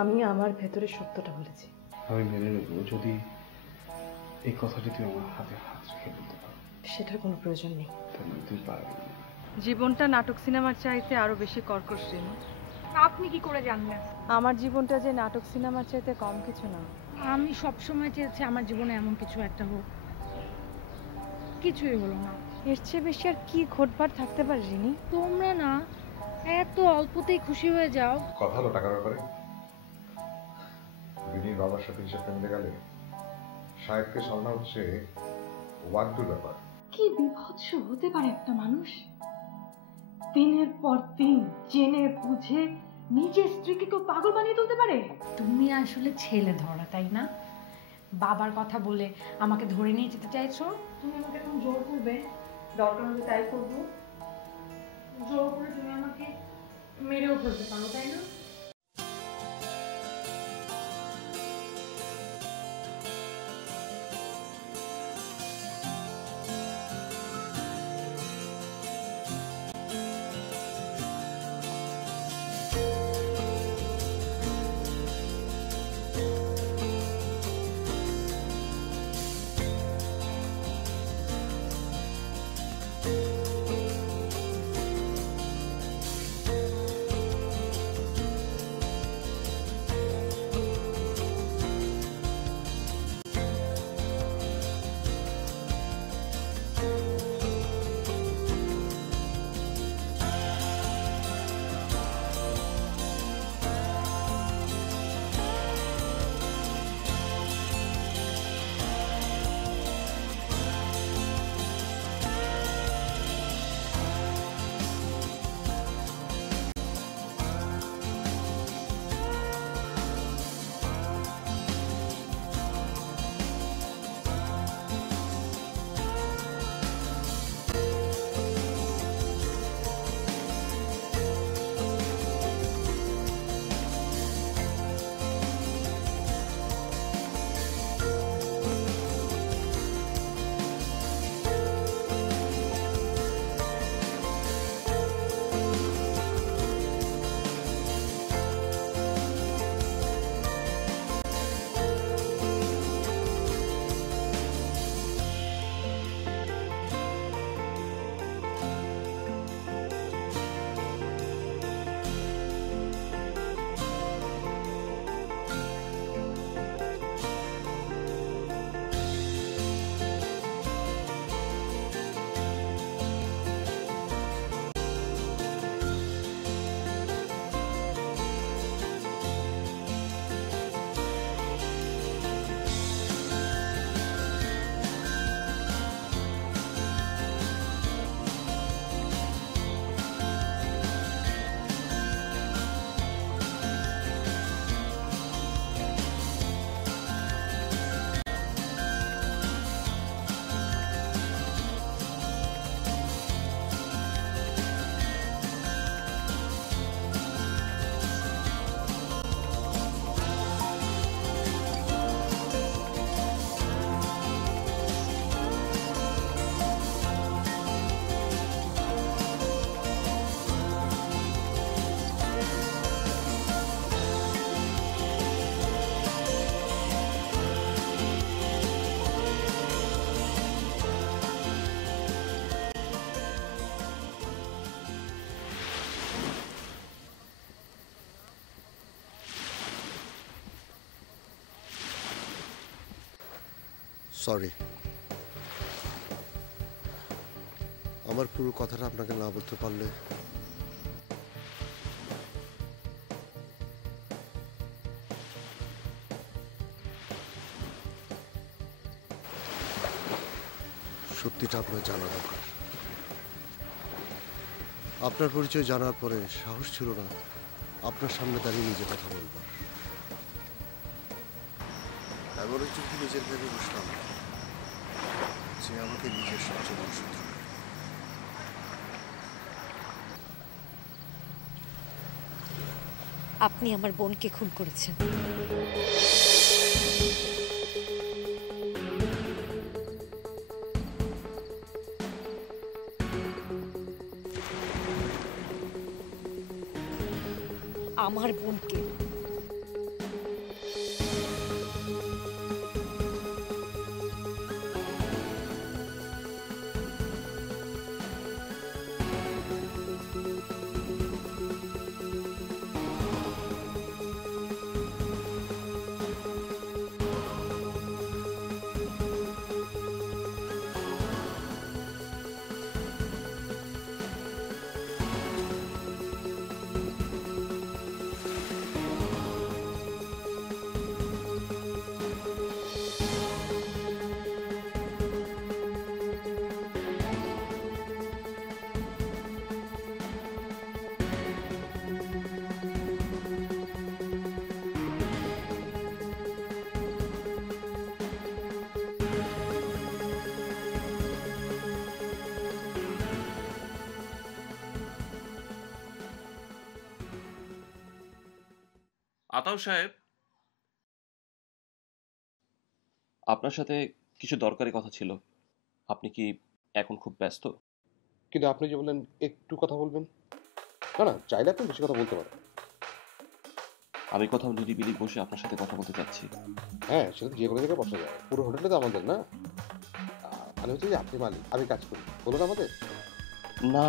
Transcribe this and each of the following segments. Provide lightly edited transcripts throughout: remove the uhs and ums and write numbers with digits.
আমি আমার ভেতরে সত্যটা বলেছি। আমি মেনে নেব যদি এই কথাটি তুই আমার হাতে হাত রেখে বলতে পারো। সেটার কোনো প্রয়োজন নেই। তুই পারবি। জীবনটা নাটক সিনেমার চাইতে আরো বেশি কর্কশ রেণু। আপনি কি করে জানলেন? আমার জীবনটা যে নাটক সিনেমার চাইতে কম কিছু না। আমি সবসময় চেয়েছি আমার জীবনে এমন কিছু একটা হোক, কিছুই হলো না। এর চেয়ে বেশি আর কি ঘটবার থাকতে পারে রিনি? তোমরা না এত অল্পতেই খুশি হয়ে যাও। কথা হলো টাকার ব্যাপারে। রিনির বাবার সাথে হিসাবটা মিলে গেলে সাহেবকে সামনা হচ্ছে ওয়ার্ডুর ব্যাপার। কি বিভৎস হতে পারে একটা মানুষ, দিনের পর দিন জেনে বুঝে নিজের স্ত্রীকে কেউ পাগল বানিয়ে তুলতে পারে। তুমি আসলে ছেলে ধরা, তাই না? বাবার কথা বলে আমাকে ধরে নিয়ে যেতে চাইছো। তুমি আমাকে এখন জোর করবে, দরকার হলে তাই করবো। জোর করে তুমি আমাকে মেরেও ফেলতে পারো, তাই না? সরি, আমার পুরো কথাটা আপনাকে না বলতে পারলে সত্যিটা আপনার জানা দরকার। আপনার পরিচয় জানার পরে সাহস ছিল না আপনার সামনে দাঁড়িয়ে নিজে কথা বলবার। এমন একজনকে নিজের ভেবে বসলাম যে আমাকে নিজের সবচেয়ে বড় শত্রু। আপনি আমার বোনকে খুন করেছেন। আমার বোনকে আতাউর সাহেব, আপনার সাথে কিছু দরকারি কথা ছিল। আপনি কি এখন খুব ব্যস্ত? কিন্তু আপনি যে বললেন একটু কথা বলবেন, না না চাইলে আপনি বেশি কথা বলতে পারেন। আমি কোথাও নিরিবিলি বসে আপনার সাথে কথা বলতে চাচ্ছি। হ্যাঁ, সেটা তো যে কোনো জায়গায় বসা যায়, পুরো হোটেলটা তো আমাদের না। মানে হচ্ছে যে আপনি মালিক, আমি কাজ করি, বলুন আমাদের। না,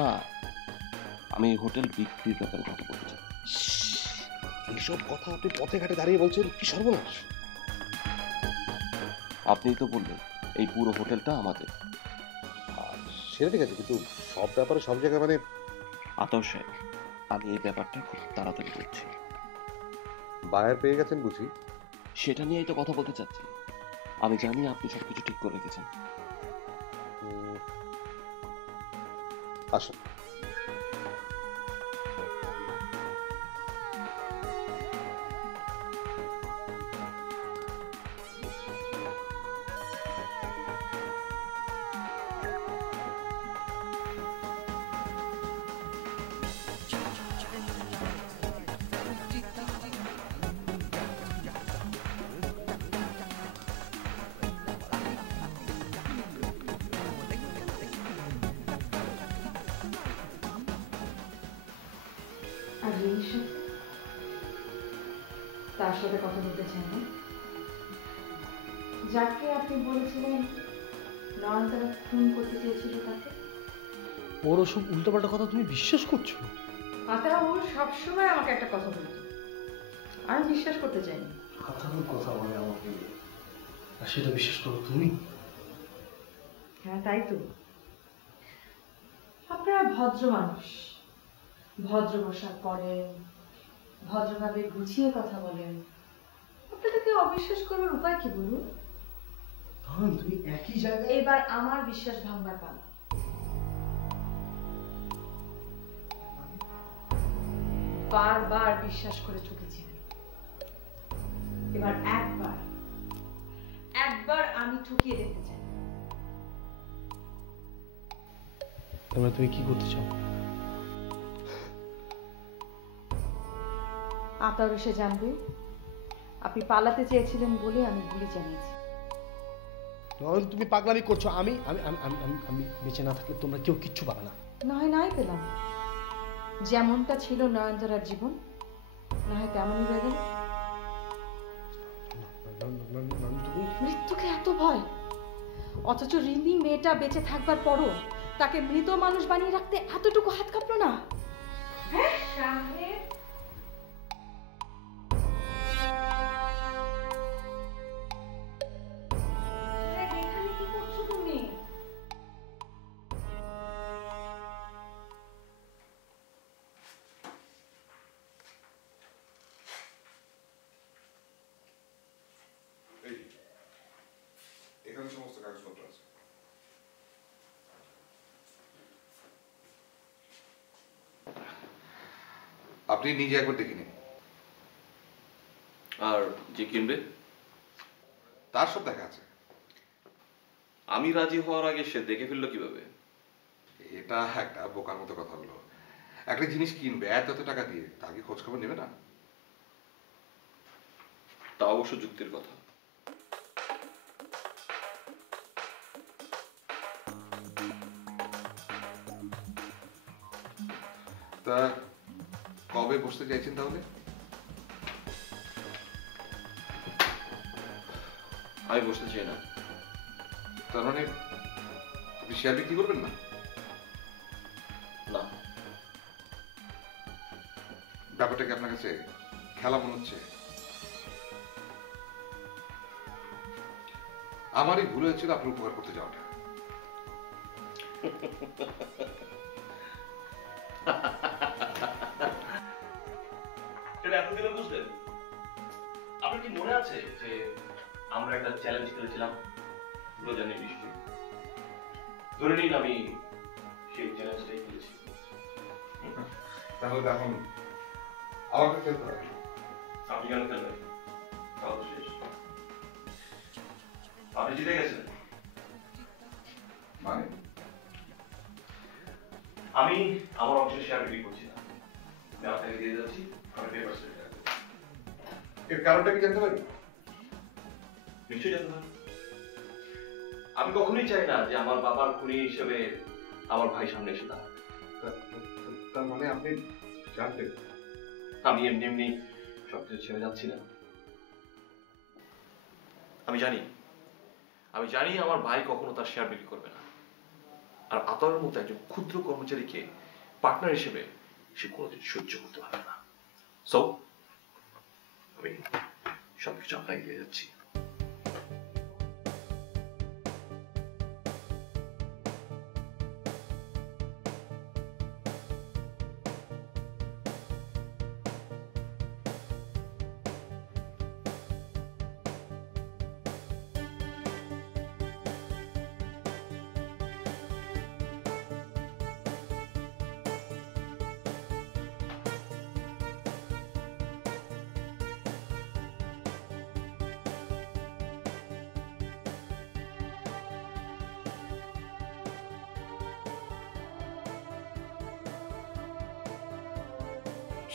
আমি হোটেল বিক্রির ব্যাপারে কথা বলতে চাই। এইসব কথা আপনি পথে ঘাটে দাঁড়িয়ে বলছেন, কি সর্বনাশ! আপনিই তো বললেন এই পুরো হোটেলটা আমাদের। সেটা ঠিক আছে, কিন্তু সব ব্যাপারে সব জায়গায় মানে। আতাউর সাহেব, আমি এই ব্যাপারটা খুব তাড়াতাড়ি করছি। বায়ার পেয়ে গেছেন বুঝি? সেটা নিয়েই তো কথা বলতে চাচ্ছি। আমি জানি আপনি সব কিছু ঠিক করে রেখেছেন। আসুন। আর রিমির সাথে? তার সাথে কথা বলতে চান না? যাকে আপনি বলেছিলেন নয়নতারা খুন করতে চেয়েছিল তাকে? ওর ওসব উল্টোপাল্টা কথা তুমি বিশ্বাস করছো? আতা ও সবসময় আমাকে একটা কথা বলতো, আমি বিশ্বাস করতে চাইনি। হাতানোর কথা বলে আমাকে, আর সেটা বিশ্বাস করো তুমি? হ্যাঁ তাই তো। আপনারা ভদ্র মানুষ, ভদ্র পোশাক পরেন, ভদ্রভাবে গুছিয়ে কথা বলেন, আপনাদেরকে অবিশ্বাস করার উপায় কি বলুন? ধরুন তুমি একই জায়গায়। এবার আমার বিশ্বাস ভাঙবার পালা। বারবার বিশ্বাস করে ঠকেছিলেন, এবার একবার আমি ঠকিয়ে দেখতে চাই। তোমরা তুমি কি করতে চাও? আতাউর এসে জানবে আপনি পালাতে চেয়েছিলেন বলে আমি গুলি চালিয়েছি। নয়ন তুমি পাগলামি করছো। আমি আমি আমি আমি আমি আমি বেঁচে না থাকলে তোমরা কেউ কিচ্ছু পাবে না। নাই পেলাম, যেমনটা ছিল নয়নতারার জীবন না হয় তেমনই রয়ে গেল। মৃত্যুকে এত ভয়, অথচ রিমি মেয়েটা বেঁচে থাকবার পরও তাকে মৃত মানুষ বানিয়ে রাখতে এতটুকু হাত কাঁপলো না? হ্যাঁ সাহেব, এখানে কি করছো তুমি? এখানে সমস্ত কাগজপত্র আছে। আপনি নিজে একবার দেখে নিন। আর যে কিনবে তার সব দেখা আছে। আমি রাজি হওয়ার আগে সে দেখে ফেললো কিভাবে? এটা একটা বোকার মতো কথা হলো। একটা জিনিস কিনবে এত টাকা দিয়ে, তাকে খোঁজ খবর নেবে না? তা অবশ্য যুক্তির কথা। তা কবে বসতে চাইছেন তাহলে? আমি বসতে চাই না। তার মানে আপনি শেয়ার বিক্রি করবেন না? না। ব্যাপারটা কি আপনার কাছে খেলা মনে হচ্ছে? আমারই ভুল হয়েছিল আপনার উপকার করতে যাওয়াটা। সেটা এতদিনে বুঝলেন? আপনার কি মনে আছে যে আমরা একটা চ্যালেঞ্জ করেছিলাম রোজানি বৃষ্টি? ধরে নিন আমি সেই চ্যালেঞ্জটাই করেছি। তাহলে এখন আমাকে খেলতে হবে। আপনি কেন খেলবেন? তাহলে শেষ। আপনি জিতে গেছেন। মানে আমি আমার অংশের শেয়ার বিক্রি করছি না। আমি আপনাকে দিয়ে যাচ্ছি, আমি পেপার সেট রাখবো। এর কারণটা কি জানতে পারি? নিশ্চয়ই জানতে পারি। আমি কখনোই চাই না যে আমার বাবার খুনি হিসেবে আমার ভাই সামনে এসে দাঁড়ায়। তার মানে আপনি জানতেন? আমি এমনি এমনি সবকিছু ছেড়ে যাচ্ছি না। আমি জানি আমার ভাই কখনো তার শেয়ার বিক্রি করবে না। আর আতরের মতো একজন ক্ষুদ্র কর্মচারীকে পার্টনার হিসেবে সে কোনোদিন সহ্য করতে পারবে না। সো আমি সবকিছু আপনাকে দিয়ে যাচ্ছি।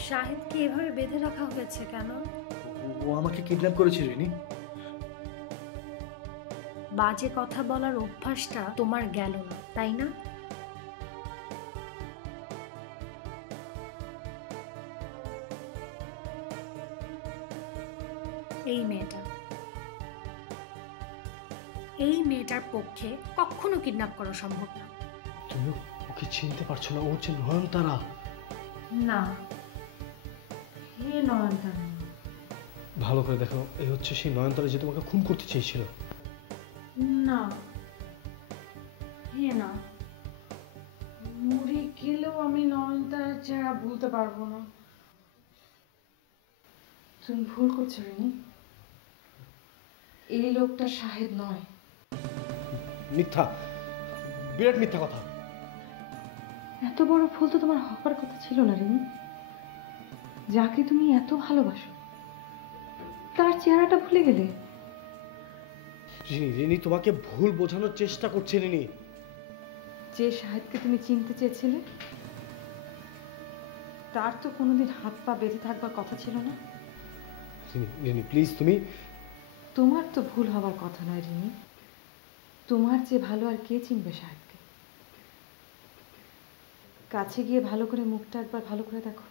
শাহিদকে এভাবে বেঁধে রাখা হয়েছে কেন? ও আমাকে কিডন্যাপ করেছে রিনি। বাজে কথা বলার অভ্যাসটা তোমার গেল না, তাই না? এই মেয়েটার পক্ষে কখনো কিডন্যাপ করা সম্ভব না। তুমি ওকে চিনতে পারছো না? ও হচ্ছে নয়নতারা। না, হে নয়নতারা। ভালো করে দেখো, এই হচ্ছে সেই নয়নতারা যে তোমাকে খুন করতে চেয়েছিল। না, হে না, মরে গেলেও আমি নয়নতারার চেহারা ভুলতে পারবো না। তুমি ভুল করছো রিনি, এই লোকটা শাহিদ নয়। মিথ্যা, বিরাট মিথ্যা কথা। এত বড় ভুল তো তোমার হবার কথা ছিল না রিনি। যাকে তুমি এত ভালোবাসো তার চেহারাটা ভুলে গেলে। রিনি তোমাকে ভুল বোঝানোর চেষ্টা করছে। রিনি, যে শাহিদকে তুমি চিনতে চেয়েছিলে তার তো কোনোদিন হাত পা বেঁধে থাকবার কথা ছিল না। রিনি প্লিজ, তুমি। তোমার তো ভুল হবার কথা নয় রিনি। তোমার যে ভালো আর কে চিনবে শাহিদকে? কাছে গিয়ে ভালো করে মুখটা একবার ভালো করে দেখো।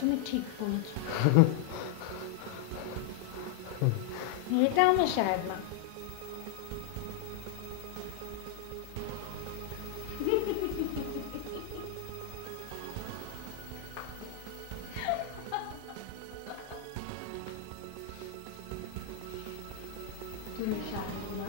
তুমি ঠিক বলেছ, এটা আমার শাহেদ না। তুমি শাহেদ না।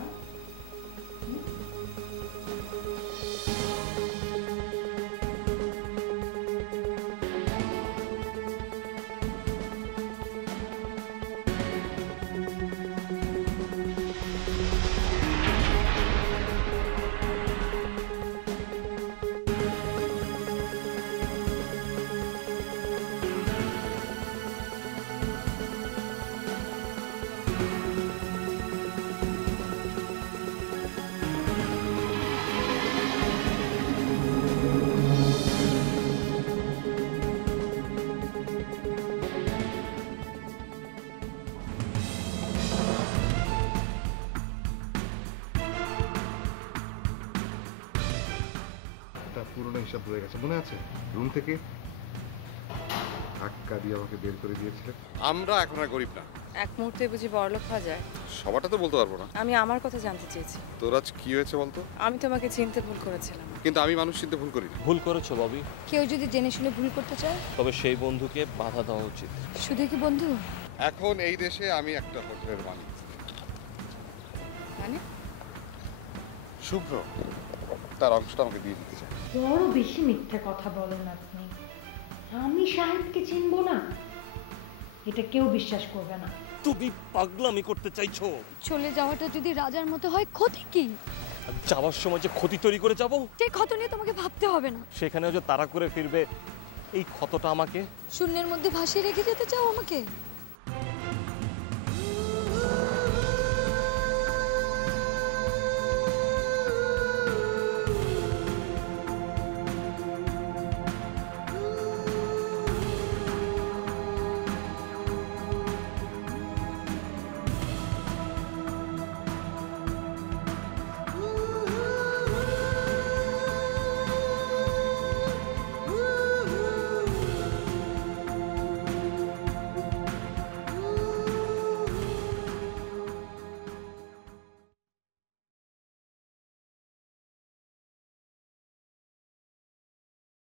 পুরনো হিসাব রয়ে গেছে, মনে আছে? রুম থেকে ধাক্কা দিয়ে আমাকে বের করে দিয়েছিলেন। আমরা এখন আর গরিব না। এক মুহূর্তে বুঝি বড়লোক হওয়া যায়? সবারটা তো বলতে পারবো না। আমি আমার কথা জানতে চেয়েছি। তোর আজ কি হয়েছে বলতো? আমি তোমাকে চিনতে ভুল করেছিলাম। কিন্তু আমি মানুষ চিনতে ভুল করি না। ভুল করেছো ববি। কেউ যদি জেনে শুনে ভুল করতে চায় তবে সেই বন্ধুকে বাধা দেওয়া উচিত। শুধু কি বন্ধু? এখন এই দেশে আমি একটা হোটেলের মালিক। মানে? শুভ্র তার অংশটা আমাকে দিয়ে দিতে চায়। বড় বেশি মিথ্যে কথা বলেন আপনি। আমি শাহিদকে চিনবো না, এটা কেউ বিশ্বাস করবে না। তুমি পাগলামি করতে চাইছো? চলে যাওয়াটা যদি রাজার মতো হয় ক্ষতি কি? যাওয়ার সময় যে ক্ষতি তৈরি করে যাব, সেই ক্ষত নিয়ে তোমাকে ভাবতে হবে না। সেখানেও যে তাড়া করে ফিরবে, এই ক্ষতটা আমাকে শূন্যের মধ্যে ভাসিয়ে রেখে যেতে চাও আমাকে?